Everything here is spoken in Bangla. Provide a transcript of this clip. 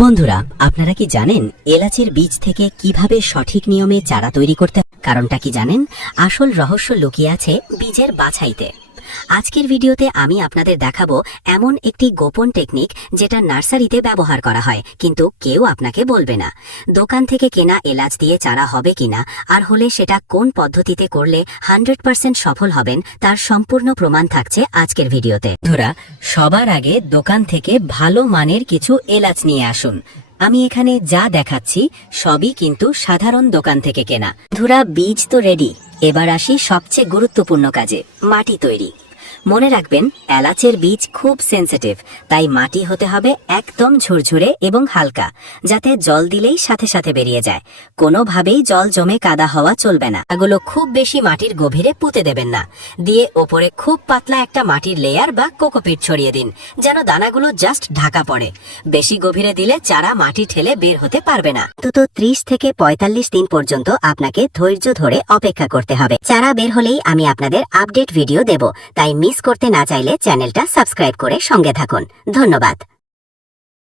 বন্ধুরা, আপনারা কি জানেন এলাচের বীজ থেকে কিভাবে সঠিক নিয়মে চারা তৈরি করতে হয়? কারণটা কি জানেন? আসল রহস্য লুকিয়ে আছে বীজের বাছাইতে। আজকের ভিডিওতে আমি আপনাদের দেখাবো এমন একটি গোপন টেকনিক যেটা নার্সারিতে ব্যবহার করা হয়, কিন্তু কেউ আপনাকে বলবে না। দোকান থেকে কেনা এলাচ দিয়ে চারা হবে কিনা, আর হলে সেটা কোন পদ্ধতিতে করলে 100% সফল হবেন, তার সম্পূর্ণ প্রমাণ থাকছে আজকের ভিডিওতে। বন্ধুরা, সবার আগে দোকান থেকে ভালো মানের কিছু এলাচ নিয়ে আসুন। আমি এখানে যা দেখাচ্ছি সবই কিন্তু সাধারণ দোকান থেকে কেনা। বন্ধুরা, বীজ তো রেডি, এবার আসি সবচেয়ে গুরুত্বপূর্ণ কাজে, মাটি তৈরি। মনে রাখবেন, এলাচের বীজ খুব সেন্সিটিভ, তাই মাটি হতে হবে একদম ঝুরঝুরে এবং হালকা, যাতে জল দিলেই সাথে সাথে বেরিয়ে যায়। কোনোভাবেই জল জমে কাদা হওয়া চলবে না। এগুলো খুব বেশি মাটির গভীরে পুঁতে দেবেন না, দিয়ে ওপরে খুব পাতলা একটা মাটির লেয়ার বা কোকোপিট ছড়িয়ে দিন, যেন দানাগুলো জাস্ট ঢাকা পড়ে। বেশি গভীরে দিলে চারা মাটি ঠেলে বের হতে পারবে না। অন্তত 30 থেকে 45 দিন পর্যন্ত আপনাকে ধৈর্য ধরে অপেক্ষা করতে হবে। চারা বের হলেই আমি আপনাদের আপডেট ভিডিও দেব, তাই মিস করতে না চাইলে চ্যানেলটা সাবস্ক্রাইব করে সঙ্গে থাকুন। ধন্যবাদ।